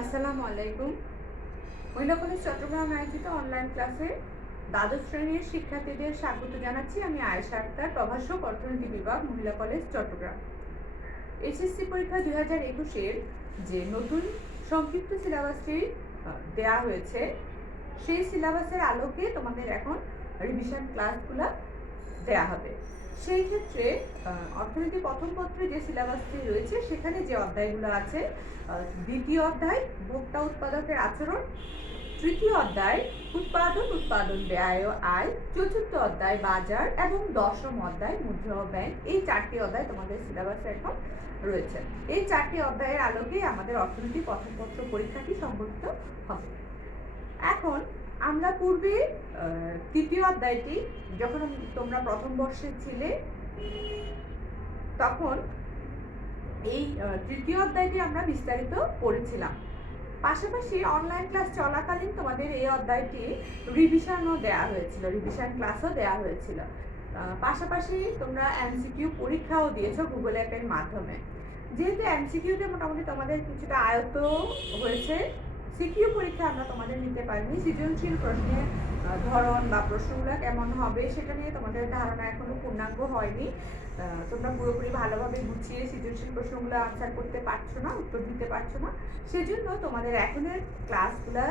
আসসালামু আলাইকুম। মহিলা কলেজ চট্টগ্রাম আয়োজিত অনলাইন ক্লাসে দ্বাদশ শ্রেণীর শিক্ষার্থীদের স্বাগত জানাচ্ছি। আমি আয়েশা আক্তার, প্রভাষক, অর্থনীতি বিভাগ, মহিলা কলেজ চট্টগ্রাম। এইচএসসি পরীক্ষা 2021-এর যে নতুন সংক্ষিপ্ত সিলেবাসটি দেয়া হয়েছে, সেই সিলেবাসের আলোকে তোমাদের এখন রিভিশন ক্লাসগুলো দেয়া হবে। সেই ক্ষেত্রে অর্থনীতি প্রথম পত্রে যে সিলেবাসটি রয়েছে সেখানে যে অধ্যায়গুলো আছে, দ্বিতীয় অধ্যায় ভোক্তা উৎপাদকের আচরণ, তৃতীয় অধ্যায় উৎপাদন ব্যয় ও আয়, চতুর্থ অধ্যায় বাজার এবং দশম অধ্যায় মুদ্রা ও ব্যাংক। এই চারটি অধ্যায় তোমাদের সিলেবাসে এখন রয়েছে। এই চারটি অধ্যায়ের আলোকে আমাদের অর্থনীতি প্রথম পত্র পরীক্ষাটি সংগঠিত হবে। এখন আমরা পূর্বে তৃতীয় অধ্যায়টি যখন তোমরা প্রথম বর্ষে ছিলে তখন এই তৃতীয় অধ্যায়টি আমরা বিস্তারিত পড়েছিলাম। পাশাপাশি অনলাইন ক্লাস চলাকালীন তোমাদের এই অধ্যায়টি রিভিশনও দেওয়া হয়েছিল, রিভিশন ক্লাসও দেওয়া হয়েছিল। পাশাপাশি তোমরা এমসিকিউ পরীক্ষাও দিয়েছো গুগল অ্যাপের মাধ্যমে। যেহেতু এমসিকিউতে মোটামুটি তোমাদের কিছুটা আয়ত্ত হয়েছে, সিকিউ পরীক্ষা আমরা তোমাদের নিতে পারিনি। সৃজনশীল প্রশ্নের ধরন বা প্রশ্নগুলো কেমন হবে সেটা নিয়ে তোমাদের ধারণা এখনো পূর্ণাঙ্গ হয়নি। তোমরা পুরোপুরি ভালোভাবে গুছিয়ে সৃজনশীল প্রশ্নগুলো আনসার করতে পারছো না, উত্তর দিতে পারছো না। সেজন্য তোমাদের এখনের ক্লাসগুলো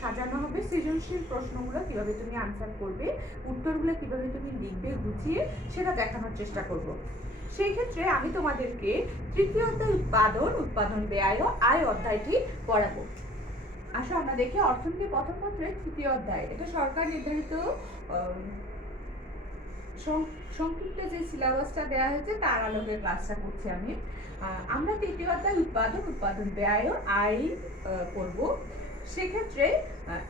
সাজানো হবে সৃজনশীল প্রশ্নগুলো কিভাবে তুমি আনসার করবে, উত্তরগুলো কিভাবে তুমি লিখবে গুছিয়ে, সেটা দেখানোর চেষ্টা করব। সেই ক্ষেত্রে আমি তোমাদেরকে তৃতীয় অধ্যায় উৎপাদন ব্যয় ও আয় অধ্যায়টি পড়াবো। আসো আমরা দেখি অর্থনীতি প্রথম পত্রের তৃতীয় অধ্যায়। এটা সরকার নির্ধারিত সংক্ষিপ্ত যে সিলেবাসটা দেওয়া হয়েছে তার আলোকে ক্লাসটা করছি আমি। আমরা তৃতীয় অধ্যায় উৎপাদন ব্যয় ও আয় করব। সেক্ষেত্রে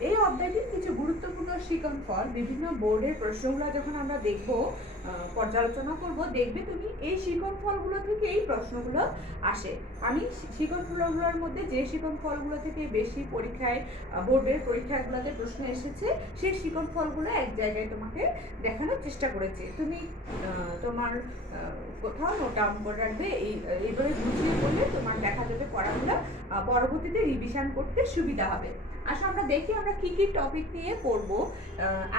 এই অধ্যায়টির কিছু গুরুত্বপূর্ণ শিক্ষণফল বিভিন্ন বোর্ডের প্রশ্নগুলো যখন আমরা দেখব, পর্যালোচনা করব, দেখবে তুমি এই শিক্ষণফলগুলো থেকে এই প্রশ্নগুলো আসে। আমি শিক্ষণফলগুলোর মধ্যে যে শিক্ষণফলগুলো থেকে বেশি পরীক্ষায় বোর্ডের পরীক্ষাগুলোতে প্রশ্ন এসেছে সেই শিক্ষণফলগুলো এক জায়গায় তোমাকে দেখানোর চেষ্টা করেছি। তুমি তোমার কোথাও নোট ডাউন করে রাখবে, এইভাবে বুঝিয়ে পড়লে তোমার দেখা যাবে পড়াগুলো পরবর্তীতে রিভিশন করতে সুবিধা হবে। আসলে আমরা দেখি আমরা কি কি টপিক নিয়ে পড়ব।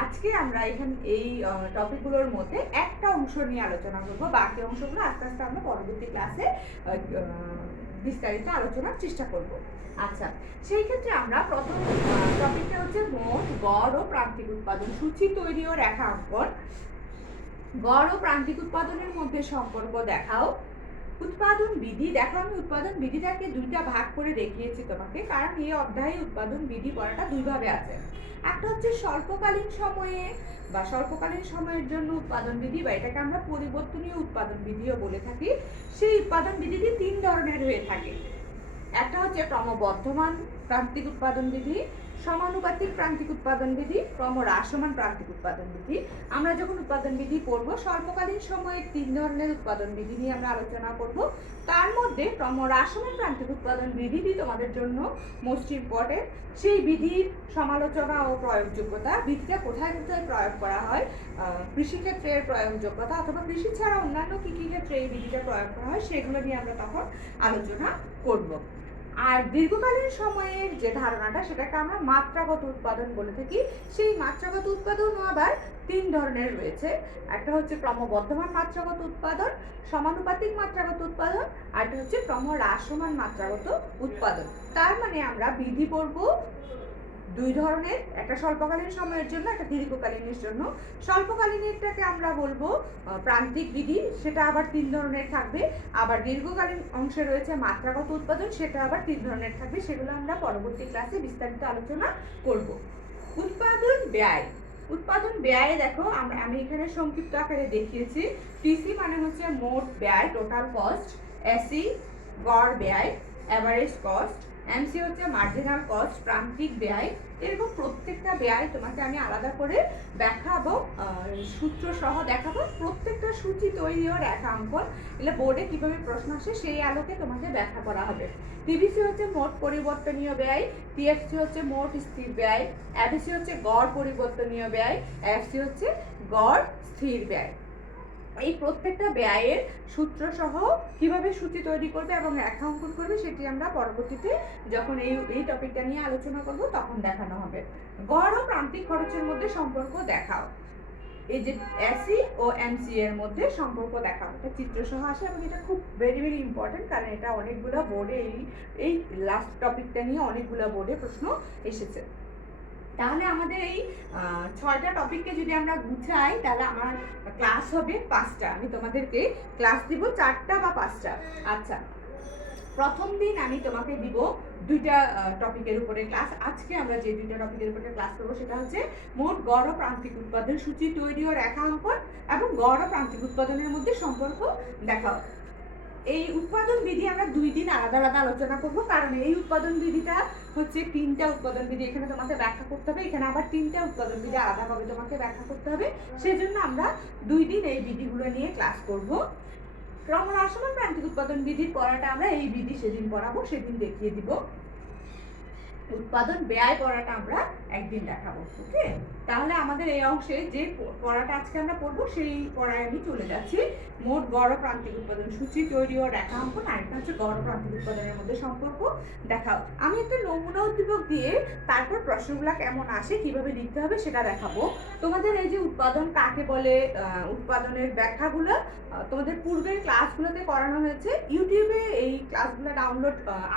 আজকে আমরা এখানে এই টপিকগুলোর মধ্যে একটা অংশ নিয়ে আলোচনা করব, বাকি অংশগুলো আস্তে আস্তে আমরা পরবর্তী ক্লাসে বিস্তারিত আলোচনার চেষ্টা করব। আচ্ছা, সেই ক্ষেত্রে আমরা প্রথম টপিকটা হচ্ছে মোট, গড় ও প্রান্তিক উৎপাদন, সূচি তৈরি ও রেখা অঙ্কন। গড় ও প্রান্তিক উৎপাদনের মধ্যে সম্পর্ক দেখাও। উৎপাদন বিধি দেখো, আমি উৎপাদন বিধিটাকে দুইটা ভাগ করে দেখিয়েছি তোমাকে, কারণ এই অধ্যায়ে উৎপাদন বিধি পড়াটা দুইভাবে আছে। একটা হচ্ছে স্বল্পকালীন সময়ে বা স্বল্পকালীন সময়ের জন্য উৎপাদন বিধি, বা এটাকে আমরা পরিবর্তনীয় উৎপাদন বিধিও বলে থাকি। সেই উৎপাদন বিধিটি তিন ধরনের হয়ে থাকে। একটা হচ্ছে ক্রমবর্ধমান প্রান্তিক উৎপাদন বিধি, সমানুপাতিক প্রান্তিক উৎপাদন বিধি, ক্রমহ্রাসমান প্রান্তিক উৎপাদন বিধি। আমরা যখন উৎপাদন বিধি পড়বো স্বল্পকালীন সময়ে তিন ধরনের উৎপাদন বিধি নিয়ে আমরা আলোচনা করব। তার মধ্যে ক্রমহ্রাসমান প্রান্তিক উৎপাদন বিধিটি তোমাদের জন্য মোস্ট ইম্পর্টেন্ট। সেই বিধির সমালোচনা ও প্রয়োগযোগ্যতা, বিধিটা কোথায় কোথায় প্রয়োগ করা হয়, কৃষিক্ষেত্রের প্রয়োগযোগ্যতা অথবা কৃষি ছাড়া অন্যান্য কী কী ক্ষেত্রে এই বিধিটা প্রয়োগ করা হয় সেগুলো নিয়ে আমরা তখন আলোচনা করব। আর দীর্ঘকালীন সময়ের যে ধারণাটা সেটাকে আমরা মাত্রাগত উৎপাদন বলে থাকি। সেই মাত্রাগত উৎপাদনও আবার তিন ধরনের রয়েছে। একটা হচ্ছে ক্রমবর্ধমান মাত্রাগত উৎপাদন, সমানুপাতিক মাত্রাগত উৎপাদন, আর একটা হচ্ছে ক্রমহ্রাসমান মাত্রাগত উৎপাদন। তার মানে আমরা বিধি পড়ব দুই ধরনের, একটা স্বল্পকালীন সময়ের জন্য, একটা দীর্ঘকালীনের জন্য। স্বল্পকালীনেরটাকে আমরা বলবো প্রান্তিক বিধি, সেটা আবার তিন ধরনের থাকবে। আবার দীর্ঘকালীন অংশে রয়েছে মাত্রাগত উৎপাদন, সেটা আবার তিন ধরনের থাকবে। সেগুলো আমরা পরবর্তী ক্লাসে বিস্তারিত আলোচনা করব। উৎপাদন ব্যয়। উৎপাদন ব্যয় দেখো, আমি এখানে সংক্ষিপ্ত আকারে দেখিয়েছি। টিসি মানে হচ্ছে মোট ব্যয়, টোটাল কস্ট। এসি গড় ব্যয়, অ্যাভারেজ কস্ট। এমসি হচ্ছে মার্জিনাল কস্ট, প্রান্তিক ব্যয়। এরকম প্রত্যেকটা ব্যয় তোমাকে আমি আলাদা করে ব্যাখ্যা এবং সূত্র সহ দেখাবো। প্রত্যেকটা সূচি তৈরি ও রেখা অঙ্কন, এগুলো বোর্ডে কিভাবে প্রশ্ন আসে সেই আলোকে তোমাকে ব্যাখ্যা করা হবে। টিবিসি হচ্ছে মোট পরিবর্তনীয় ব্যয়, টিএফসি হচ্ছে মোট স্থির ব্যয়, এবিসি হচ্ছে গড় পরিবর্তনীয় ব্যয়, এফসি হচ্ছে গড় স্থির ব্যয়। এই প্রত্যেকটা ব্যয়ের সূত্র সহ কিভাবে সূচি তৈরি করবে এবং রেখা অঙ্কন করবে সেটি আমরা পরবর্তীতে যখন এই টপিকটা নিয়ে আলোচনা করব তখন দেখানো হবে। গড় ও প্রান্তিক খরচের মধ্যে সম্পর্ক দেখাও। এই যে এসি ও এমসি এর মধ্যে সম্পর্ক দেখাও, এটা চিত্র সহ আসে এবং এটা খুব ভেরি ভেরি ইম্পর্টেন্ট, কারণ এটা অনেকগুলো বোর্ডে এই লাস্ট টপিকটা নিয়ে অনেকগুলো বোর্ডে প্রশ্ন এসেছে। তাহলে আমাদের এই 6টা টপিককে যদি আমরা গুছাই তাহলে আমার ক্লাস হবে 5টা। আমি তোমাদেরকে ক্লাস দিব 4টা বা 5টা। আচ্ছা, প্রথম দিন আমি তোমাকে দিব 2টা টপিকের উপরে ক্লাস। আজকে আমরা যে 2টা টপিকের উপরে ক্লাস করবো সেটা হচ্ছে মোট গড় ও প্রান্তিক উৎপাদন সূচি তৈরি ও রেখা অঙ্কন এবং গড় ও প্রান্তিক উৎপাদনের মধ্যে সম্পর্ক দেখাও। এই উৎপাদন বিধি আমরা 2 দিন আলাদা আলাদা আলোচনা করব, কারণ এই উৎপাদন বিধিটা হচ্ছে 3টা উৎপাদন বিধি এখানে তোমাকে ব্যাখ্যা করতে হবে, এখানে আবার 3টা উৎপাদন বিধি আলাদাভাবে তোমাকে ব্যাখ্যা করতে হবে। সেজন্য আমরা 2 দিন এই বিধিগুলো নিয়ে ক্লাস করব। ক্রমহ্রাসমান প্রান্তিক উৎপাদন বিধির পড়াটা আমরা এই বিধি সেদিন পড়াবো, সেদিন দেখিয়ে দিব। উৎপাদন ব্যয় পড়াটা আমরা একদিন দেখাবো। ওকে, তাহলে আমাদের এই অংশে যে পড়াটা আজকে আমরা পড়বো সেই পড়ায় আমি চলে যাচ্ছি। মোট গড় প্রান্তিক উৎপাদন সূচি তৈরি ও রেখা অঙ্কন, আরেকটা হচ্ছে গড় প্রান্তিক উৎপাদনের মধ্যে সম্পর্ক দেখাও। আমি একটা নমুনা উদ্দীপক দিয়ে তারপর প্রশ্নগুলো কেমন আসে কিভাবে লিখতে হবে সেটা দেখাবো। তোমাদের এই যে উৎপাদন কাকে বলে, উৎপাদনের ব্যাখ্যাগুলো তোমাদের পূর্বের ক্লাসগুলোতে করানো হয়েছে। ইউটিউবে এই ক্লাসগুলো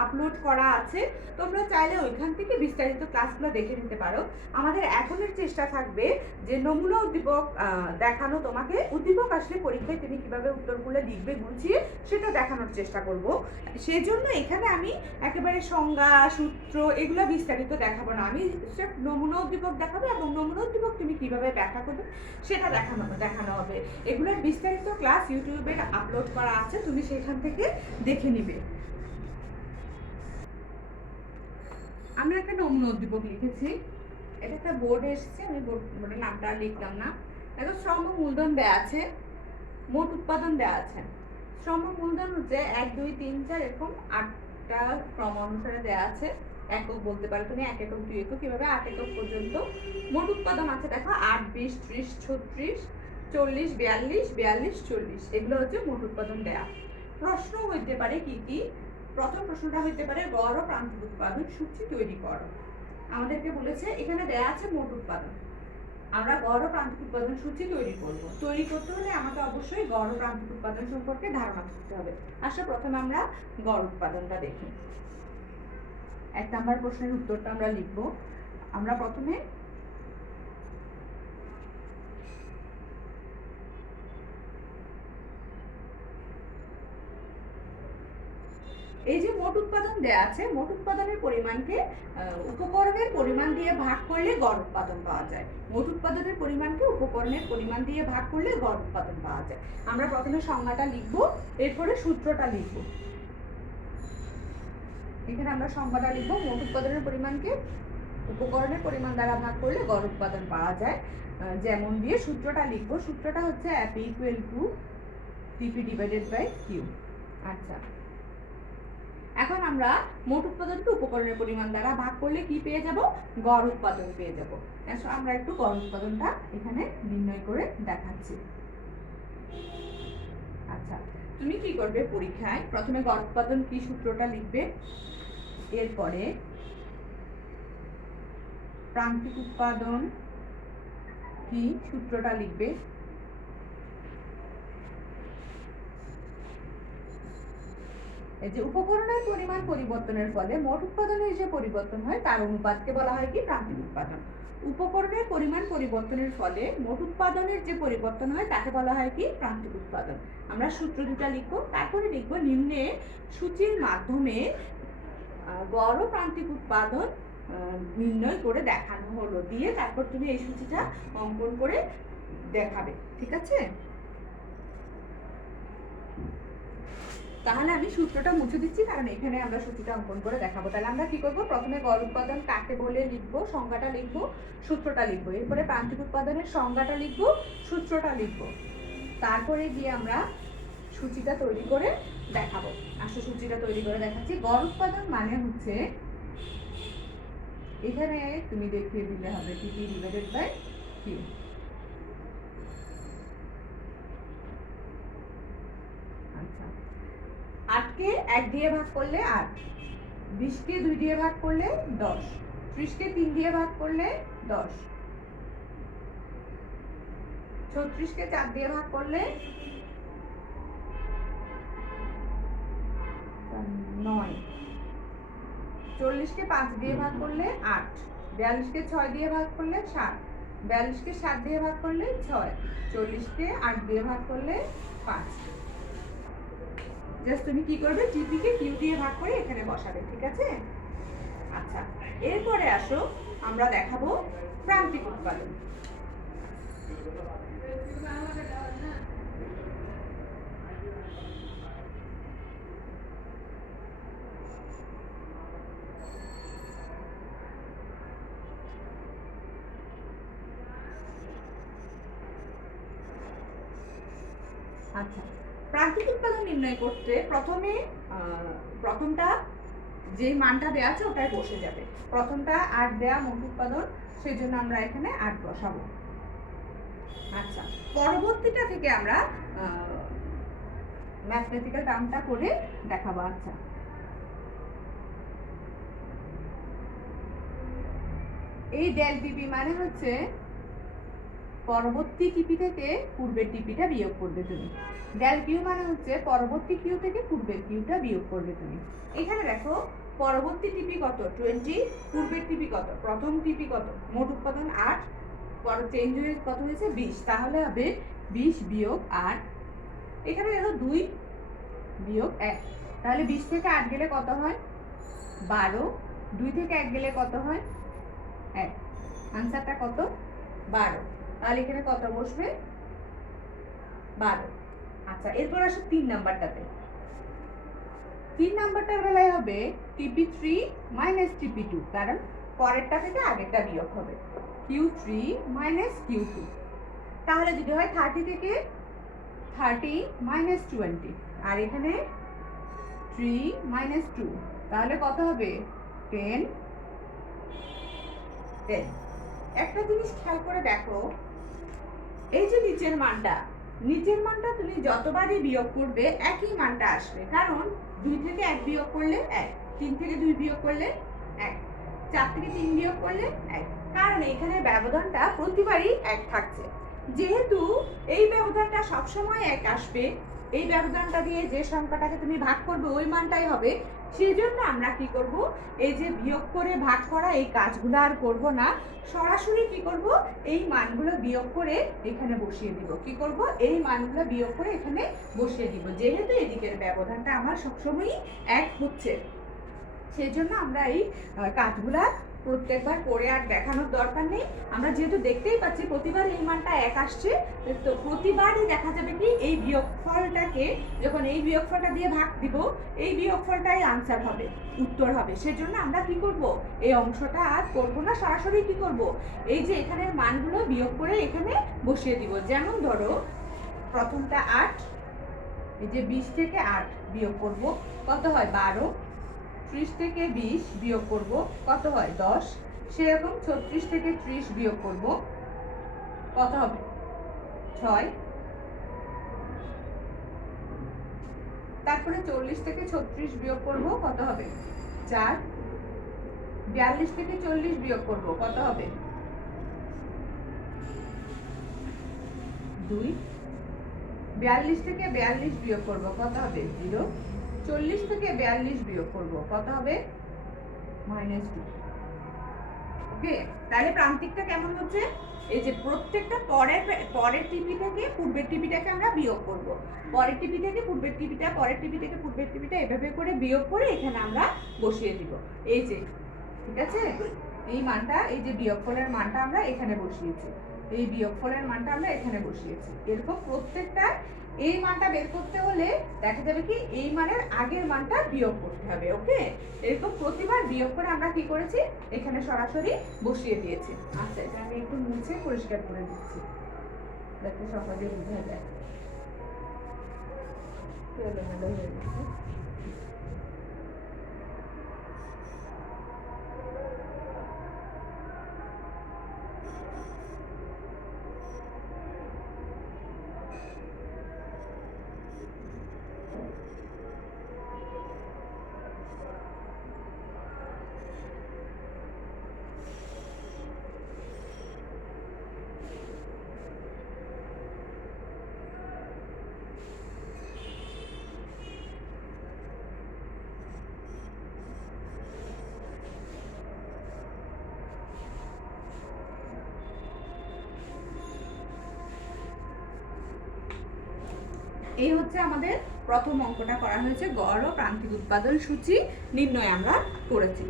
আপলোড করা আছে, তোমরা চাইলে ওইখান থেকে বিস্তারিত ক্লাসগুলো দেখে নিতে পারো। আমাদের এখনের চেষ্টা থাকবে যে নমুনা উদ্দীপক দেখানো, তোমাকে উদ্দীপক আসলে পরীক্ষায় তুমি কিভাবে উত্তরগুলো লিখবে গুছিয়ে সেটা দেখানোর চেষ্টা করব। সেজন্য এখানে আমি একেবারে সংজ্ঞা সূত্র এগুলো বিস্তারিত দেখাবো না, আমি সির্ফ নমুনা উদ্দীপক দেখাবো এবং নমুনা উদ্দীপক তুমি কিভাবে ব্যাখ্যা করবে সেটা দেখানো হবে। এগুলোর বিস্তারিত ক্লাস ইউটিউবে আপলোড করা আছে, তুমি সেখান থেকে দেখে নিবে। আমি একটা নমুনা উদ্দীপক লিখেছি, এটা একটা বোর্ডে এসেছে, আমি বোর্ডের নামটা লিখলাম না। দেখো, শ্রম মূলধন দেয়া আছে, মোট উৎপাদন দেয়া আছে। শ্রম মূলধন হচ্ছে 1 2 3 4 এরকম 8টা ক্রম অনুসারে দেয়া আছে। একক বলতে পারো তুমি, 1 একক 2 একক কিভাবে 8 একক পর্যন্ত। মোট উৎপাদন আছে দেখো 8 20 30 36 40 42 42 40, এগুলো হচ্ছে মোট উৎপাদন দেয়া। প্রশ্ন হইতে পারে কি কি? প্রথম প্রশ্নটা হইতে পারে গড় ও প্রান্তিক উৎপাদন সূচি তৈরি করো। আমাদেরকে বলেছে এখানে দেয়া আছে মোট উৎপাদন, আমরা গড় ও প্রান্তিক উৎপাদন সূচি তৈরি করব। তৈরি করতে হলে আমাকে অবশ্যই গড় ও প্রান্তিক উৎপাদন সম্পর্কে ধারণা থাকতে হবে। আসলে প্রথমে আমরা গড় উৎপাদনটা দেখি। 1 নাম্বার প্রশ্নের উত্তরটা আমরা লিখব। আমরা প্রথমে এই যে মোট উৎপাদন দেয়া আছে, মোট উৎপাদনের পরিমাণকে উপকরণের পরিমাণ দিয়ে ভাগ করলে গড় উৎপাদন পাওয়া যায়। মোট উৎপাদনের পরিমাণকে উপকরণের পরিমাণ দিয়ে ভাগ করলে গড় উৎপাদন পাওয়া যায়। আমরা প্রথমে সংজ্ঞাটা লিখব, এরপরে সূত্রটা লিখব। এখানে আমরা সংজ্ঞাটা লিখব, মোট উৎপাদনের পরিমাণকে উপকরণের পরিমাণ দ্বারা ভাগ করলে গড় উৎপাদন পাওয়া যায় যেমন দিয়ে সূত্রটা লিখব। সূত্রটা হচ্ছে F = TP / Q। আচ্ছা, এখন আমরা মোট উৎপাদনকে উপকরণের পরিমাণ দ্বারা ভাগ করলে কি পেয়ে যাব? গড় উৎপাদন পেয়ে যাব। আমরা একটু গড় উৎপাদনটা এখানে নির্ণয় করে দেখাচ্ছি। আচ্ছা, তুমি কি করবে পরীক্ষায়? প্রথমে গড় উৎপাদন কি সূত্রটা লিখবে, এরপরে প্রান্তিক উৎপাদন কি সূত্রটা লিখবে, এই যে উপকরণের পরিমাণ পরিবর্তনের ফলে মোট উৎপাদনের যে পরিবর্তন হয় তার অনুপাতকে বলা হয় কি? প্রান্তিক উৎপাদন। উপকরণের পরিমাণ পরিবর্তনের ফলে মোট উৎপাদনের যে পরিবর্তন হয় তাকে বলা হয় কি? প্রান্তিক উৎপাদন। আমরা সূত্র দুটো লিখব, তারপরে লিখব নিম্নে সূচির মাধ্যমে গড় ও প্রান্তিক উৎপাদন নির্ণয় করে দেখানো হলো দিয়ে তারপর তুমি এই সূচিটা অঙ্কন করে দেখাবে। ঠিক আছে? তাহলে আমি সূত্রটা মুছে দিচ্ছি, কারণ এখানে আমরা সূত্রটা অঙ্কন করে দেখাবো। তাহলে আমরা কি করব? প্রথমে গড় উৎপাদন কাকে বলে লিখবো, সংজ্ঞাটা লিখবো, সূত্রটা লিখবো। এরপরে প্রান্তিক উৎপাদনের সংজ্ঞাটা লিখবো, সূত্রটা লিখবো। তারপরে গিয়ে আমরা সূচিটা তৈরি করে দেখাবো। আসলে সূচিটা তৈরি করে দেখাচ্ছি। গড় উৎপাদন মানে হচ্ছে, এখানে তুমি দেখিয়ে দিলে হবে TP / Q। কে 1 দিয়ে ভাগ করলে 8, 20 কে 2 দিয়ে ভাগ করলে 10, 30 কে 3 দিয়ে ভাগ করলে 10, 36 কে 4 দিয়ে ভাগ করলে 9, 40 কে 5 দিয়ে ভাগ করলে 8, 42 কে 6 দিয়ে ভাগ করলে 7, 42 কে 7 দিয়ে ভাগ করলে 6, 40 কে 8 দিয়ে ভাগ করলে 5। জাস্ট তুমি কি করবে, টিপি কে কিউ দিয়ে ভাগ করে এখানে বসাবে, ঠিক আছে? আচ্ছা, এরপরে আসো আমরা দেখাবো প্রান্তিক উৎপাদন। আচ্ছা, প্রান্তিক উৎপাদন নির্ণয় করতে প্রথমটা যে মানটা দেওয়া আছে ওটাই বসে যাবে। প্রথমটা 8 দেয়া মোট উৎপাদন, সেজন্য আমরা এখানে 8 বসাবো। আচ্ছা, পরবর্তীটা থেকে আমরা ম্যাথমেটিক্যাল টার্মটা করে দেখাবো। আচ্ছা, এই ডেল টিপি মানে হচ্ছে পরবর্তী টিপি থেকে পূর্বের টিপিটা বিয়োগ করবে তুমি। ডেল কিউ মানে হচ্ছে পরবর্তী কিউ থেকে পূর্বের কিউটা বিয়োগ করবে তুমি। এখানে দেখো পরবর্তী টিপি কত 20, পূর্বের টিপি কত, প্রথম টিপি কত, মোট উৎপাদন 8, পর চেঞ্জ হয়ে কত হয়েছে 20, তাহলে হবে 20 বিয়োগ 8। এখানে দেখো 2 বিয়োগ 1, তাহলে 20 থেকে 8 গেলে কত হয় 12, 2 থেকে 1 গেলে কত হয় 1, আনসারটা কত 12। তাহলে এখানে কত বসবে 12। আচ্ছা, এরপর আসো 3 নাম্বারটাতে। 3 নাম্বারটার বেলায় হবে TP3 - TP2, কারণ পরেরটা থেকে আগেরটা বিয়োগ হবে। Q3 - Q2, তাহলে যদি হয় 30 থেকে 30 - 20, আর এখানে 3 - 2, তাহলে কত হবে 10 10। একটা জিনিস খেয়াল করে দেখো, এই যে নিচের মানটা তুমি যতবারই বিয়োগ করবে একই মানটা আসবে, কারণ 2 থেকে 1 বিয়োগ করলে 1, 3 থেকে 2 বিয়োগ করলে 1, 4 থেকে 3 বিয়োগ করলে 1, কারণ এখানে ব্যবধানটা প্রতিবারই 1 থাকছে। যেহেতু এই ব্যবধানটা সবসময় 1 আসবে, এই ব্যবধানটা দিয়ে যে সংখ্যাটাকে তুমি ভাগ করবে ওই মানটাই হবে, সেজন্য আমরা কি করব, এই যে বিয়োগ করে ভাগ করা এই কাজগুলো আর করব না, সরাসরি কি করব, এই মানগুলো বিয়োগ করে এখানে বসিয়ে দিব। কি করব, এই মানগুলো বিয়োগ করে এখানে বসিয়ে দিব, যেহেতু এদিকের ব্যবধানটা আমার সবসময়ই 1 হচ্ছে, সেজন্য আমরা এই কাজগুলা প্রত্যেকবার করে আর দেখানোর দরকার নেই। আমরা যেহেতু দেখতেই পাচ্ছি প্রতিবার এই মানটা 1 আসছে, তো প্রতিবারই দেখা যাবে কি এই বিয়োগফলটাকে যখন এই বিয়োগফলটা দিয়ে ভাগ দিব, এই বিয়োগফলটাই আনসার হবে, উত্তর হবে। সেজন্য আমরা কি করব, এই অংশটা আর করব না, সরাসরি কি করব, এই যে এখানের মানগুলো বিয়োগ করে এখানে বসিয়ে দিব। যেমন ধরো প্রথমটা 8, এই যে 20 থেকে 8 বিয়োগ করব, কত হয় 12, 30 থেকে 20 বিয়োগ করব, কত হয় 10, সেরকম 36 থেকে 30 বিয়োগ করব, কত হবে 6, তারপরে 40 থেকে 36 বিয়োগ করব, কত হবে 4, 42 থেকে 40 বিয়োগ করব, কত হবে 2, 42 থেকে 42 বিয়োগ করব, কত হবে 0, 40 থেকে 42 বিয়োগ করব, কত হবে -2। ওকে, তাহলে প্রান্তিকটা কেমন হচ্ছে, এই যে প্রত্যেকটা পরের টিপি থেকে পূর্বের টিপিটাকে আমরা বিয়োগ করব, পরের টিপি থেকে পূর্বের টিপিটা, পরের টিপি থেকে পূর্বের টিপিটা, এভাবে করে বিয়োগ করে এখানে আমরা বসিয়ে দিব। এই যে, ঠিক আছে, এই মানটা, এই যে বিয়োগফলের মানটা আমরা এখানে বসিয়েছি, এই বিয়োগফলের মানটা আমরা এখানে বসিয়েছি। এরকম প্রত্যেকটা এই মানটা বের করতে হলে দেখা যাবে কি এই মানের আগের মানটা বিয়োগ করতে হবে। ওকে, এরকম প্রতিবার বিয়োগ করে আমরা কি করেছি, এখানে সরাসরি বসিয়ে দিয়েছি। আচ্ছা, এটা আমি একটু মুছে পরিষ্কার করে দিচ্ছি যাতে সহজে বোঝা যায়। এলোমেলো হয়ে গেছে। এই হচ্ছে আমাদের প্রথম অঙ্কটা করা হয়েছে, গড় ও প্রান্তিক উৎপাদন সূচি নির্ণয় আমরা করেছি।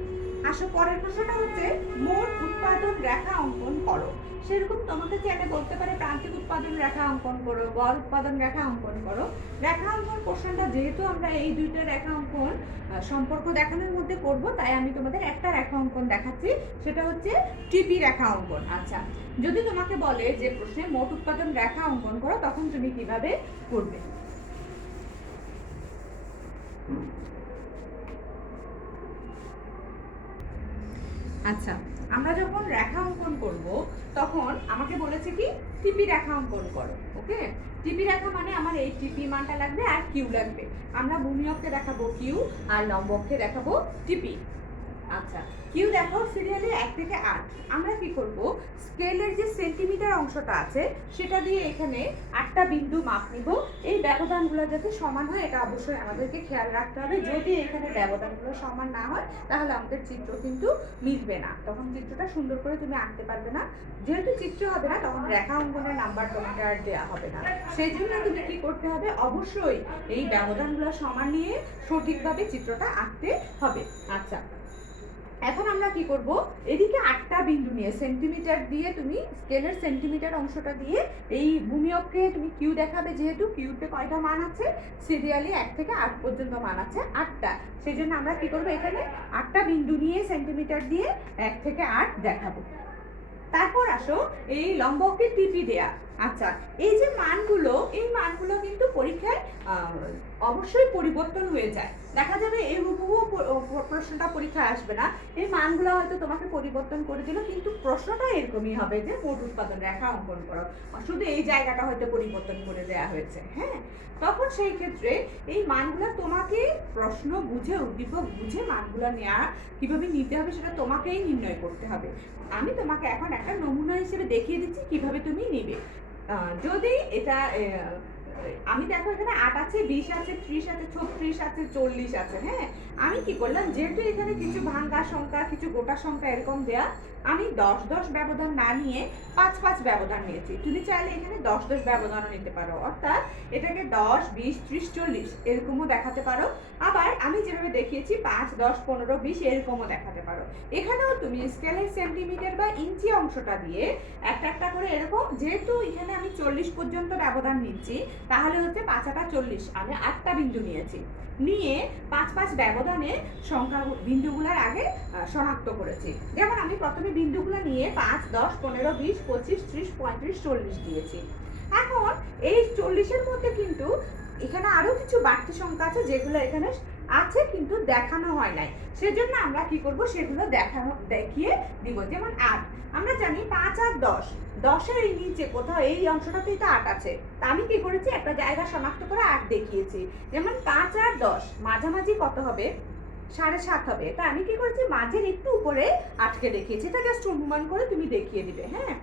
আসো পরের প্রশ্নটা হচ্ছে মোট উৎপাদন রেখা অঙ্কন করো। সেরকম তোমাকে চাইলে বলতে পারে প্রান্তিক উৎপাদন রেখা অঙ্কন করো, গড় উৎপাদন রেখা অঙ্কন করো। রেখা অঙ্কন প্রশ্নটা যেহেতু আমরা এই দুইটা রেখা অঙ্কন সম্পর্ক দেখানোর মধ্যে করব, তাই আমি তোমাদের একটা রেখা অঙ্কন দেখাচ্ছি, সেটা হচ্ছে টিপি রেখা অঙ্কন। আচ্ছা, যদি তোমাকে বলে যে প্রশ্নে মোট উৎপাদন রেখা অঙ্কন করো, তখন তুমি কিভাবে করবে? আচ্ছা, আমরা যখন রেখা অঙ্কন করব তখন আমাকে বলেছে কি টিপি রেখা অঙ্কন করো। ওকে, টিপি রেখা মানে আমার এই টিপি মানটা লাগবে আর কিউ লাগবে। আমরা ভূমি অক্ষে দেখাবো কিউ আর লম্ব অক্ষে দেখাবো টিপি। আচ্ছা, কিউ দেখো সিরিয়ালে 1 থেকে 8। আমরা কি করব, স্কেলের যে সেন্টিমিটার অংশটা আছে সেটা দিয়ে এখানে 8টা বিন্দু মাপ নিব। এই ব্যবধানগুলো যাতে সমান হয় এটা অবশ্যই আমাদেরকে খেয়াল রাখতে হবে। যদি এখানে ব্যবধানগুলো সমান না হয় তাহলে আমাদের চিত্র কিন্তু মিলবে না, তখন চিত্রটা সুন্দর করে তুমি আঁকতে পারবে না। যেহেতু চিত্র হবে না তখন রেখা অঙ্কনের নাম্বার তোমাকে আর দেওয়া হবে না। সেই জন্য তুমি কি করতে হবে, অবশ্যই এই ব্যবধানগুলো সমান নিয়ে সঠিকভাবে চিত্রটা আঁকতে হবে। আচ্ছা, এখন আমরা কি করব, এদিকে 8টা বিন্দু নিয়ে সেন্টিমিটার দিয়ে তুমি স্কেলের সেন্টিমিটার অংশটা দিয়ে এই ভূমি অক্ষে তুমি কিউ দেখাবে। যেহেতু কিউতে কয়টা মান আছে, সিরিয়ালি 1 থেকে 8 পর্যন্ত মান আছে 8টা, সেই জন্য আমরা কি করব, এখানে 8টা বিন্দু নিয়ে সেন্টিমিটার দিয়ে 1 থেকে 8 দেখাবো। তারপর আসো এই লম্ব অক্ষে টিপি দেয়া। আচ্ছা, এই যে মানগুলো, এই মানগুলো কিন্তু পরীক্ষায় অবশ্যই পরিবর্তন হয়ে যায়। দেখা যাবে এই হুবহু প্রশ্নটা পরীক্ষায় আসবে না, এই মানগুলো হয়তো তোমাকে পরিবর্তন করে দিল, কিন্তু প্রশ্নটা এরকমই হবে যে মোট উৎপাদন রেখা অঙ্কন করো, শুধু এই জায়গাটা হয়তো পরিবর্তন করে দেয়া হয়েছে। হ্যাঁ, তখন সেই ক্ষেত্রে এই মানগুলো তোমাকে প্রশ্ন বুঝে, উদ্দীপক বুঝে মানগুলো নেওয়া কিভাবে নিতে হবে সেটা তোমাকেই নির্ণয় করতে হবে। আমি তোমাকে এখন একটা নমুনা হিসেবে দেখিয়ে দিচ্ছি কিভাবে তুমি নিবে। যদি এটা আমি দেখো এখানে 8 আছে, 20 আছে, 30 আছে, 36 আছে, 40 আছে। হ্যাঁ, আমি কি করলাম, যেহেতু এখানে কিছু ভাঙ্গা সংখ্যা কিছু গোটা সংখ্যা এরকম দেয়া, আমি 10-10 ব্যবধান না নিয়ে 5-5 ব্যবধান নিয়েছি। তুমি চাইলে এখানে 10-10 ব্যবধানও নিতে পারো, অর্থাৎ এটাকে 10, 20, 30, 40 এরকমও দেখাতে পারো। আবার আমি যেভাবে দেখিয়েছি 5, 10, 15, 20 এরকমও দেখাতে পারো। এখানেও তুমি স্কেলের সেন্টিমিটার বা ইঞ্চি অংশটা দিয়ে একটা একটা করে এরকম, যেহেতু এখানে আমি 40 পর্যন্ত ব্যবধান নিচ্ছি, তাহলে হচ্ছে 5-8 40, আমি 8টা বিন্দু নিয়েছি, নিয়ে 5-5 ব্যবধানে সংখ্যা বিন্দুগুলোর আগে শনাক্ত করেছি। যেমন আমি প্রথমে বিন্দুগুলো নিয়ে 5, 10, 15, 20, 25, 30, 35, 40 দিয়েছি। এখন এই 40-এর মধ্যে কিন্তু এখানে আরো কিছু বাড়তি সংখ্যা আছে যেগুলো এখানে আছে কিন্তু দেখানো হয় নাই, সেজন্য আমরা কি করব, সেগুলো দেখিয়ে দিব। যেমন 8, আমরা জানি 5 আর 10, 10-এর এই নিচে কোথাও এই অংশটাতেই তো 8 আছে, তা আমি কি করেছি, একটা জায়গা শনাক্ত করে 8 দেখিয়েছি। যেমন 5 আর 10 মাঝামাঝি কত হবে, 7.5 হবে, তা আমি কি করেছি, মাঝের একটু উপরে 8কে দেখিয়েছি। এটা জাস্ট অনুমান করে তুমি দেখিয়ে দিবে। হ্যাঁ,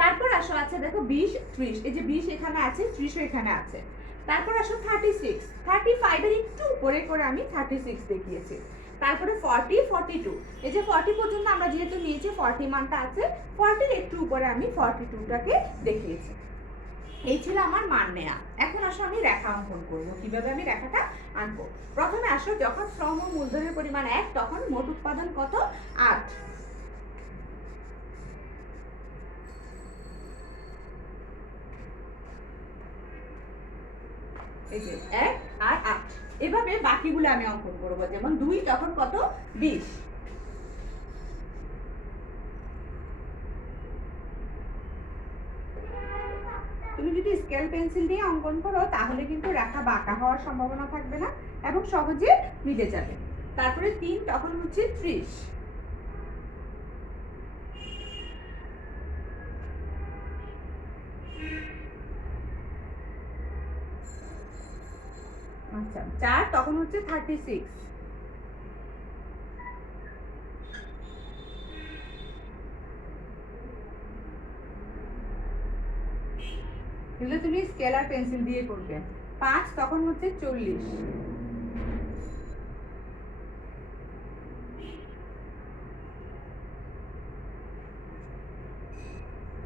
তারপর আসো আছে দেখো 20, 30, এই যে 20 এখানে আছে, 30 এখানে আছে। তারপর আসো 36, 35 এর একটু উপরে করে আমি 36 দেখিয়েছি। তারপরে 40, 42, এই যে 40 পর্যন্ত আমরা যেহেতু নিয়েছি 40 মানটা আছে, 40 এর একটু উপরে আমি 42টাকে দেখিয়েছি। এই ছিল আমার মান নেয়া। এখন আসো আমি রেখা অঙ্কন করব। কিভাবে আমি রেখাটা আঁকবো, প্রথমে আসো যখন শ্রম ও মূলধনের পরিমাণ 1 তখন মোট উৎপাদন কত, 8। এই যে 1 আর 8, এভাবে বাকিগুলো আমি অঙ্কন করব। যেমন 2 তখন কত, 20। তুমি যদি স্কেল পেন্সিল দিয়ে অঙ্কন করো তাহলে কিন্তু রেখা বাঁকা হওয়ার সম্ভাবনা থাকবে না এবং সহজে মিটে যাবে। তারপরে 3 তখন হচ্ছে 30। আচ্ছা, 4 তখন হচ্ছে 36। এগুলো তুমি স্কেলার পেন্সিল দিয়ে করবে। 5 তখন হচ্ছে 40।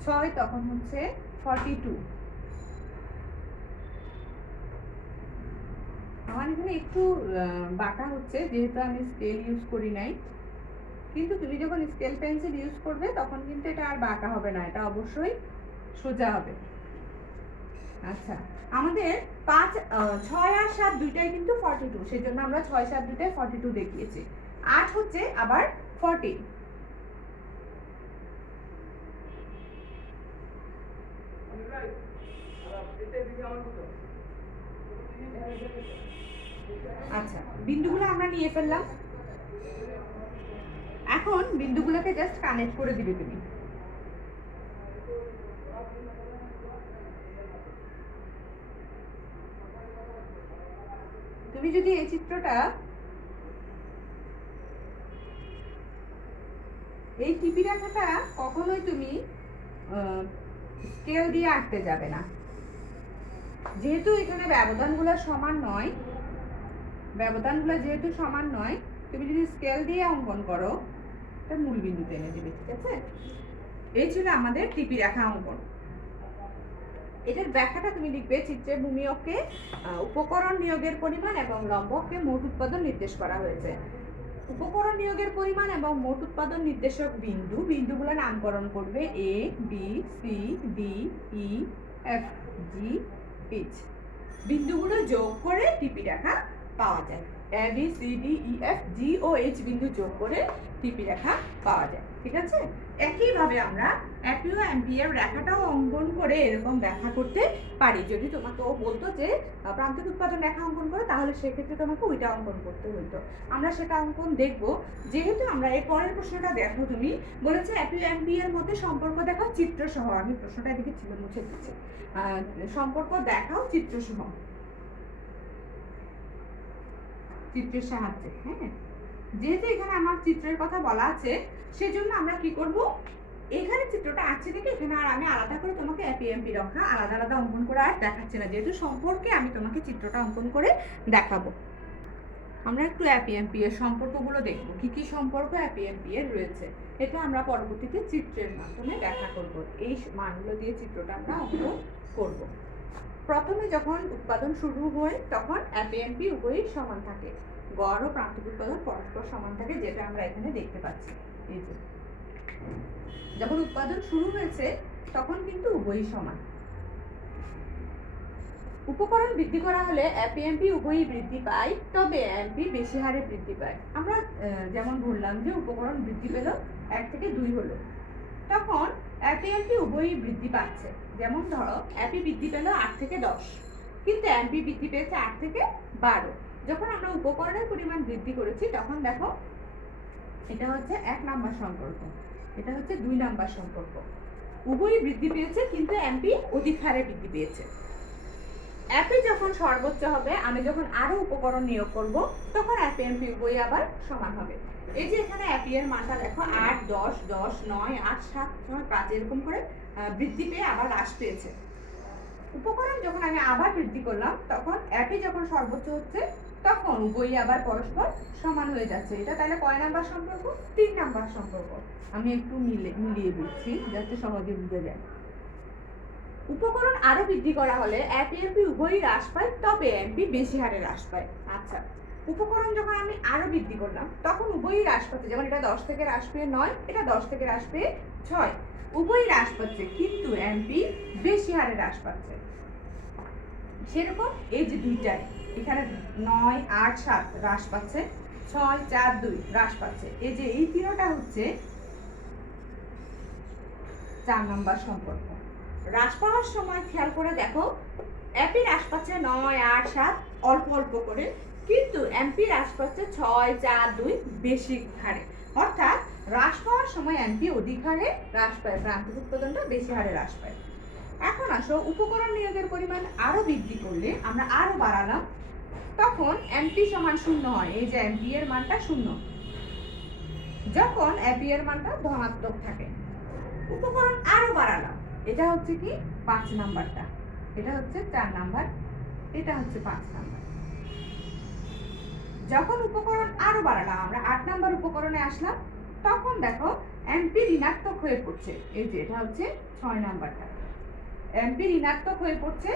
6 তখন হচ্ছে 42। একটু বাঁকা হচ্ছে যেহেতু আমি স্কেল ইউজ করি নাই, কিন্তু তুমি যখন স্কেল পেন্সিল ইউজ করবে তখন কিন্তু এটা আর বাঁকা হবে না, এটা অবশ্যই সোজা হবে। আচ্ছা, আমাদের 5, 6 আর 7 দুইটাই কিন্তু 42, সেই জন্য আমরা 6, 7 দুইটাই 42 দেখিয়েছি। 8 হচ্ছে আবার 40। আচ্ছা, বিন্দুগুলো আমরা নিয়ে ফেললাম। এখন বিন্দুগুলোকে জাস্ট কানেক্ট করে দিবে তুমি। তুমি যদি এই চিত্রটা, এই টিপি রেখাটা কখনোই তুমি স্কেল দিয়ে আঁকতে যাবে না, যেহেতু এখানে ব্যবধানগুলো সমান নয়, ব্যবধানগুলো যেহেতু সমান নয়, তুমি যদি স্কেল দিয়ে অঙ্কন করো এটা মূল বিন্দুতে এনে দিবে, ঠিক আছে? এই ছিল আমাদের টিপি রেখা অঙ্কন। এটার ব্যাখ্যাটা তুমি লিখবে, চিত্রে ভূমি অক্ষে উপকরণ নিয়োগের পরিমাণ এবং লম্ব অক্ষে মোট উৎপাদন নির্দেশ করা হয়েছে। উপকরণ নিয়োগের পরিমাণ এবং মোট উৎপাদন নির্দেশক বিন্দু, বিন্দুগুলো নামকরণ করবে এ, বি, সি, ডি, ই, এফ, জি, এইচ। বিন্দুগুলো যোগ করে টিপি রেখা পাওয়া যায়। এ, বি, সি, ডি, ই, এফ, জি ও এইচ বিন্দু যোগ করে টিপি রেখা পাওয়া যায়, ঠিক আছে? একইভাবে আমরা এপি ও এমপি এর রেখাটাও অঙ্কন করে এরকম ব্যাখ্যা করতে পারি। যদি তোমাকে ও বলতো যে প্রান্তিক উৎপাদন রেখা অঙ্কন করো, তাহলে সেক্ষেত্রে তোমাকে ওইটা অঙ্কন করতে হতো। আমরা সেটা অঙ্কন দেখব। যেহেতু আমরা এর পরের প্রশ্নটা দেখো, তুমি বলেছে এপি ও এমপি এর মধ্যে সম্পর্ক দেখাও চিত্র সহ। আমি প্রশ্নটা এদিকে ছিল, মুছে দিচ্ছি। সম্পর্ক দেখাও চিত্র সহ, চিত্রের সাহায্যে। হ্যাঁ, যেহেতু এখানে আমার চিত্রের কথা বলা আছে, সেজন্য আমরা কি করব, এখানে চিত্রটা আছে দেখে এখানে আর আমি আলাদা করে তোমাকে এপিএমপি রক্ষা আলাদা আলাদা অঙ্কন করে আর দেখাচ্ছি না, যেহেতু সম্পর্কে আমি তোমাকে চিত্রটা অঙ্কন করে দেখাবো। আমরা একটু এপিএমপি এর সম্পর্কগুলো দেখব, কি কি সম্পর্ক এপিএমপি এর রয়েছে। এটা আমরা পরবর্তীতে চিত্রের মাধ্যমে ব্যাখ্যা করব। এই মানগুলো দিয়ে চিত্রটা আমরা অঙ্কন করব। প্রথমে যখন উৎপাদন শুরু হয় তখন এপিএমপি উভয়ই সমান থাকে, গড় ও প্রান্তিক উৎপাদন পরস্পর সমান থাকে, যেটা আমরা এখানে দেখতে পাচ্ছি। এই যে যখন উৎপাদন শুরু হয়েছে তখন কিন্তু উভয়ই সমান। উপকরণ বৃদ্ধি করা হলে এপিএমপি উভয়ই বৃদ্ধি পায়, তবে এমপি বেশি হারে বৃদ্ধি পায়। আমরা যেমন বললাম যে উপকরণ বৃদ্ধি পেল 1 থেকে 2 হলো, তখন এপিএমপি উভয়ই বৃদ্ধি পাচ্ছে। যেমন ধরো এপি বৃদ্ধি পেল 8 থেকে 10, কিন্তু এমপি বৃদ্ধি পেয়েছে 8 থেকে 12। যখন আমরা উপকরণের পরিমাণ বৃদ্ধি করেছি তখন দেখো এটা হচ্ছে 1 নাম্বার সম্পর্ক, এটা হচ্ছে 2 নাম্বার সম্পর্ক। উভয়ই বৃদ্ধি পেয়েছে, কিন্তু এমপি অধিক হারে বৃদ্ধি পেয়েছে। এপি যখন সর্বোচ্চ হবে, আমি যখন আরো উপকরণ নিয়োগ করব, তখন এপি এমপি উভয়ই আবার সমান হবে। এই যে এখানে এপি এর মানটা দেখো 8, 10, 10, 9, 8, 7, 6, 5 এরকম করে বৃদ্ধি পেয়ে আবার হ্রাস পেয়েছে। উপকরণ যখন আমি আবার বৃদ্ধি করলাম, তখন এপি যখন সর্বোচ্চ হচ্ছে তখন উভয়ই আবার পরস্পর সমান হয়ে যাচ্ছে। এটা তাহলে কয় নাম্বার সম্পর্ক? 3 নাম্বার সম্পর্ক। আমি একটু মিলিয়ে দিচ্ছি যাতে সহজে বুঝে যায়। উপকরণ আরো বৃদ্ধি করা হলে এপি এমপি উভয়ই হ্রাস পায়, তবে এমপি বেশি হারে হ্রাস পায়। আচ্ছা, উপকরণ যখন আমি আরো বৃদ্ধি করলাম তখন উভয়ই হ্রাস পাচ্ছে। যেমন এটা 10 থেকে হ্রাস পেয়ে 9, এটা 10 থেকে হ্রাস পেয়ে 6, উভয়ই হ্রাস পাচ্ছে, কিন্তু এমপি বেশি হারে হ্রাস পাচ্ছে। সেরকম এই যে দুইটাই, এখানে 9, 8, 7 হ্রাস পাচ্ছে, 6, 4, 2 হ্রাস পাচ্ছে। এই যে এই তিনটা হচ্ছে 4 নাম্বার সম্পর্ক। হ্রাস পাওয়ার সময় খেয়াল করে দেখো, এপি হ্রাস পাচ্ছে 9, 8, 7 অল্প অল্প করে, কিন্তু এমপি হ্রাস পাচ্ছে 6, 4, 2 বেশি হারে। অর্থাৎ হ্রাস পাওয়ার সময় এমপি অধিক হারে হ্রাস পায়, প্রান্তিক উৎপাদনটা বেশি হারে হ্রাস পায়। এখন আসো, উপকরণ নিয়োগের পরিমাণ আরো বৃদ্ধি করলে, আমরা আরো বাড়ালাম, তখন এমপি সমান 0 হয়। এই যে এমপি এর মানটা 0, যখন এপি এর মানটা ধনাত্মক থাকে। উপকরণ আরো বাড়ালাম, এটা হচ্ছে কি 5 নাম্বারটা, এটা হচ্ছে 4 নাম্বার, এটা হচ্ছে 5 নাম্বার। যখন উপকরণ আরো বাড়ালাম, আমরা 8 নাম্বার উপকরণে আসলাম, তখন দেখো এমপি ঋণাত্মক হয়ে পড়ছে। এই যে এটা হচ্ছে 6 নাম্বারটা, এমপি ঋণাত্মক হয়ে পড়ছে,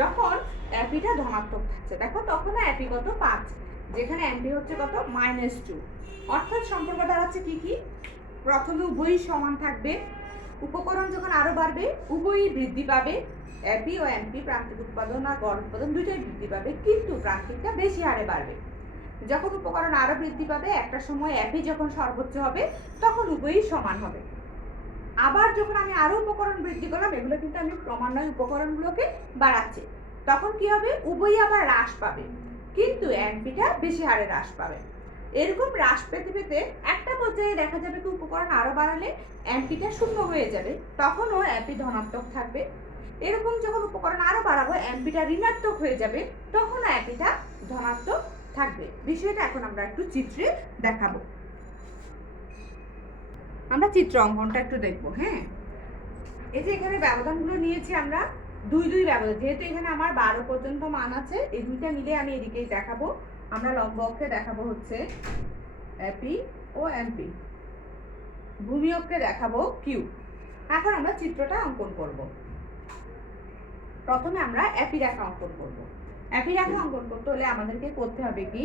যখন অ্যাপিটা ধনাত্মক থাকছে, দেখো তখন অ্যাপি কত 5, যেখানে অ্যাম্পি হচ্ছে কত -2। অর্থাৎ সম্পর্ক দাঁড়াচ্ছে কি কি, প্রথমে উভয়ই সমান থাকবে, উপকরণ যখন আরো বাড়বে উভয়ই বৃদ্ধি পাবে, অ্যাপি ও অ্যাম্পি প্রান্তিক উৎপাদন আর গড় উৎপাদন দুটোই বৃদ্ধি পাবে, কিন্তু প্রান্তিকটা বেশি হারে বাড়বে। যখন উপকরণ আরো বৃদ্ধি পাবে একটা সময় অ্যাপি যখন সর্বোচ্চ হবে তখন উভয়ই সমান হবে। আবার যখন আমি আরো উপকরণ বৃদ্ধি করলাম, এগুলো কিন্তু আমি ক্রমান্বয়ে উপকরণগুলোকে বাড়াচ্ছি, তখন কি হবে উভয়ই আবার হ্রাস পাবে, কিন্তু অ্যাম্পিটা বেশি হারে হ্রাস পাবে। এরকম হ্রাস পেতে পেতে একটা পর্যায়ে দেখা যাবে কি উপকরণ আরো বাড়ালে অ্যাম্পিটা শূন্য হয়ে যাবে, তখনও অ্যাম্পি ধনাত্মক থাকবে। এরকম যখন উপকরণ আরো বাড়াবো অ্যাম্পিটা ঋণাত্মক হয়ে যাবে, তখন অ্যাম্পিটা ধনাত্মক থাকবে। বিষয়টা এখন আমরা একটু চিত্রে দেখাবো। আমরা চিত্র অঙ্কনটা একটু দেখবো। হ্যাঁ, এই যে এখানে ব্যবধানগুলো নিয়েছি আমরা 2 ব্যবধান, যেহেতু এখানে আমার 12 পর্যন্ত মান আছে, এই দুইটা মিলে আমি এদিকেই দেখাবো। আমরা লম্ব অক্ষে দেখাবো হচ্ছে অ্যাপি ও এমপি, ভূমি অক্ষে দেখাবো কিউ। এখন আমরা চিত্রটা অঙ্কন করব। প্রথমে আমরা অ্যাপি রেখা অঙ্কন করব। অ্যাপি রেখা অঙ্কন করতে হলে আমাদেরকে করতে হবে কি,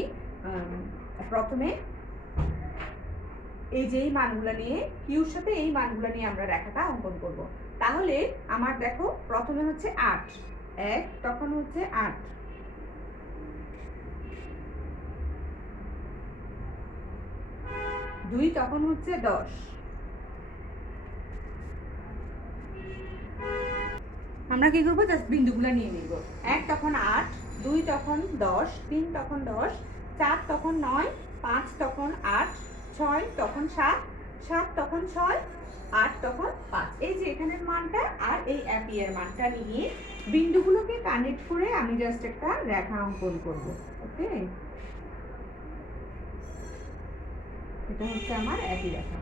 প্রথমে এই যে এই মানগুলো নিয়ে কিউর সাথে এই মানগুলো নিয়ে আমরা রেখাটা অঙ্কন করব। তাহলে আমার দেখো প্রথমে হচ্ছে 8, 1 তখন হচ্ছে 8, 2 তখন হচ্ছে 10, আমরা কি করবো জাস্ট বিন্দুগুলো নিয়ে নিব। 1 তখন 8, 2 তখন 10, 3 তখন 10, 4 তখন 9, 5 তখন 8, 6 তখন 7, 7 তখন 6, 8 তখন 5। এই যে এখানের মানটা আর এই অ্যাপি এর মানটা নিয়ে বিন্দুগুলোকে কানেক্ট করে আমি জাস্ট একটা রেখা অঙ্কন করব। ওকে, এটা হচ্ছে আমার অ্যাপি রেখা।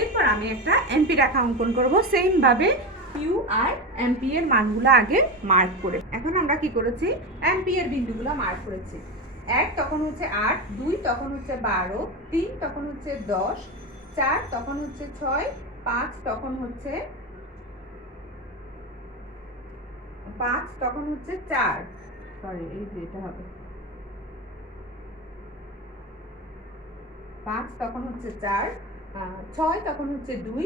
এরপর আমি একটা এমপি রেখা অঙ্কন করব সেম ভাবে, কিউ আর এমপি এর মানগুলো আগে মার্ক করে। এখন আমরা কি করেছি, এমপি এর বিন্দুগুলো মার্ক করেছি। 1 তখন হচ্ছে 8, 2 তখন হচ্ছে 12, 3 তখন হচ্ছে 10, 4 তখন হচ্ছে 6, 5 তখন হচ্ছে 4, সরি এই যে এটা হবে 5 তখন হচ্ছে 4, 6 তখন হচ্ছে 2,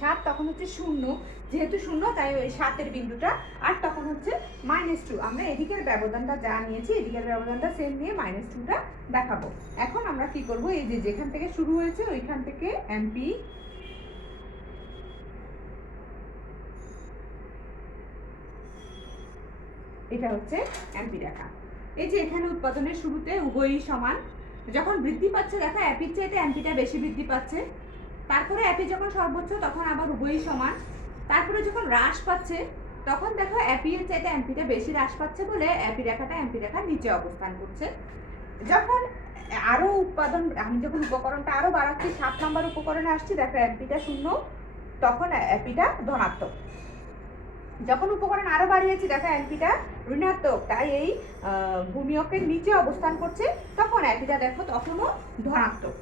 7 তখন হচ্ছে 0, যেহেতু 0 তাই ওই 7 এর বিন্দুটা, আর তখন হচ্ছে -2। আমরা এদিকের ব্যবধানটা যা নিয়েছি এদিকের ব্যবধানটা সেম নিয়ে -2টা দেখাবো। এখন আমরা কি করব, এই যে যেখান থেকে শুরু হয়েছে ওইখান থেকে এমপি, এটা হচ্ছে এমপি রেখা। এই যে এখানে উৎপাদনের শুরুতে উভয়ই সমান, যখন বৃদ্ধি পাচ্ছে দেখো অ্যাপির চাইতে এমপিটা বেশি বৃদ্ধি পাচ্ছে, তারপরে অ্যাপি যখন সর্বোচ্চ তখন আবার উভয়ই সমান, তারপরে যখন হ্রাস পাচ্ছে তখন দেখো অ্যাপি এর চাইতে এমপিটা বেশি হ্রাস পাচ্ছে বলে অ্যাপি রেখাটা এমপি রেখার নিচে অবস্থান করছে। যখন আরো উৎপাদন, আমি যখন উপকরণটা আরো বাড়াচ্ছি, 7 নম্বর উপকরণে আসছি, দেখো এমপিটা 0, তখন অ্যাপিটা ধনাত্মক। যখন উপকরণ আরো বাড়িয়েছি দেখো এমপিটা ঋণাত্মক, তাই এই ভূমি অক্ষের নিচে অবস্থান করছে, তখন অ্যাপিটা দেখো তখনও ধনাত্মক।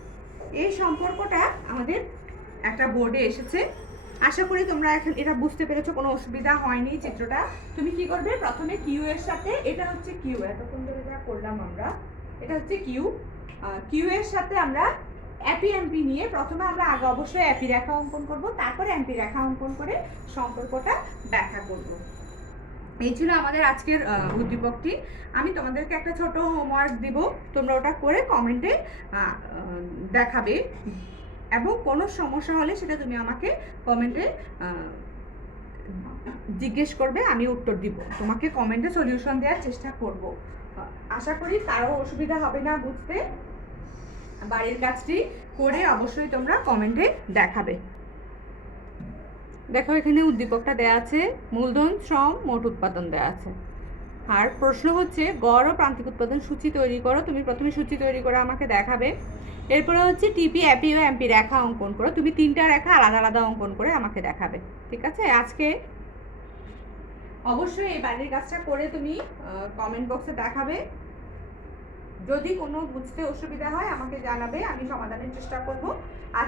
এই সম্পর্কটা আমাদের একটা বোর্ডে এসেছে, আশা করি তোমরা এখন এটা বুঝতে পেরেছো, কোনো অসুবিধা হয়নি। চিত্রটা তুমি কি করবে, প্রথমে কিউ এর সাথে, এটা হচ্ছে কিউ, এতক্ষণ ধরে যা করলাম আমরা, এটা হচ্ছে কিউ, কিউ এর সাথে আমরা অ্যাপি এমপি নিয়ে প্রথমে আমরা আগে অবশ্যই অ্যাপি রেখা অঙ্কন করব, তারপরে এমপি রেখা অঙ্কন করে সম্পর্কটা ব্যাখ্যা করব। এই ছিল আমাদের আজকের উদ্দীপকটি। আমি তোমাদেরকে একটা ছোট হোমওয়ার্ক দিব, তোমরা ওটা করে কমেন্টে দেখাবে, এবং কোনো সমস্যা হলে সেটা তুমি আমাকে কমেন্টে জিজ্ঞেস করবে, আমি উত্তর দিব, তোমাকে কমেন্টে সলিউশন দেওয়ার চেষ্টা করব। আশা করি কারো অসুবিধা হবে না বুঝতে। বাড়ির কাজটি করে অবশ্যই তোমরা কমেন্টে দেখাবে। দেখো এখানে উদ্দীপকটা দেওয়া আছে, মূলধন, শ্রম, মোট উৎপাদন দেওয়া আছে, আর প্রশ্ন হচ্ছে গড় ও প্রান্তিক উৎপাদন সূচি তৈরি করো। তুমি প্রথমে সূচি তৈরি করে আমাকে দেখাবে, এরপরে হচ্ছে টিপি, অ্যাপি ও এমপি রেখা অঙ্কন করো। তুমি 3টা রেখা আলাদা আলাদা অঙ্কন করে আমাকে দেখাবে, ঠিক আছে? আজকে অবশ্যই এই বাড়ির কাজটা করে তুমি কমেন্ট বক্সে দেখাবে। যদি কোনো বুঝতে অসুবিধা হয় আমাকে জানাবে, আমি সমাধানের চেষ্টা করব।